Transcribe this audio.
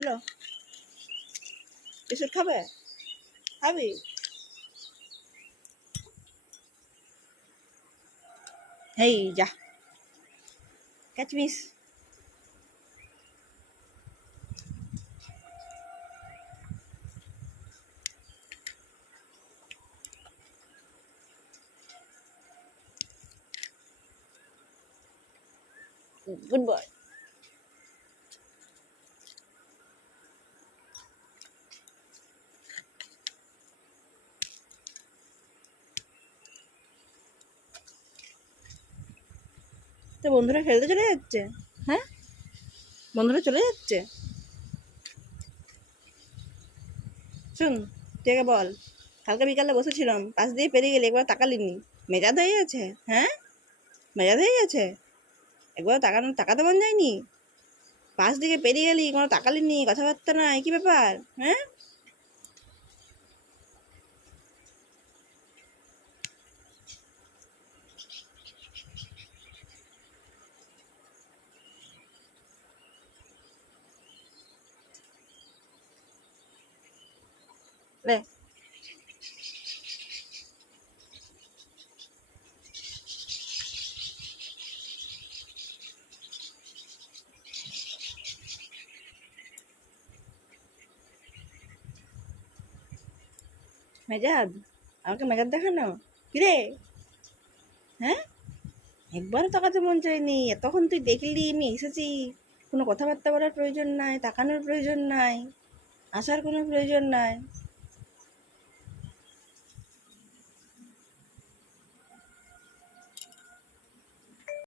Hello, biscuit খাবে? খাবি? এই যা, ক্যাচ মিস। Good boy. তো বন্ধুরা খেলতে চলে যাচ্ছে? হ্যাঁ, বন্ধুরা চলে যাচ্ছে। শুন, তুই আগে বল, কালকে বিকালে বসেছিলাম, পাশ দিয়ে পেরিয়ে গেলি, একবার তাকালিনি। মেজাজ হয়ে গেছে? হ্যাঁ, মেজাজ হয়ে গেছে? একবার তাকাতে মন যায়নি? পাশ দিকে পেরিয়ে গেলি, কোনো তাকালিনি, কথাবার্তা নাই, কি ব্যাপার? হ্যাঁ, রে মেজাজ, আমাকে মেজাজ দেখানো? কিরে? হ্যাঁ, একবারও তাকাতে মন চায়নি? এতক্ষণ তুই দেখলি আমি এসেছি, কোনো কথাবার্তা বলার প্রয়োজন নাই, তাকানোর প্রয়োজন নাই, আসার কোনো প্রয়োজন নাই।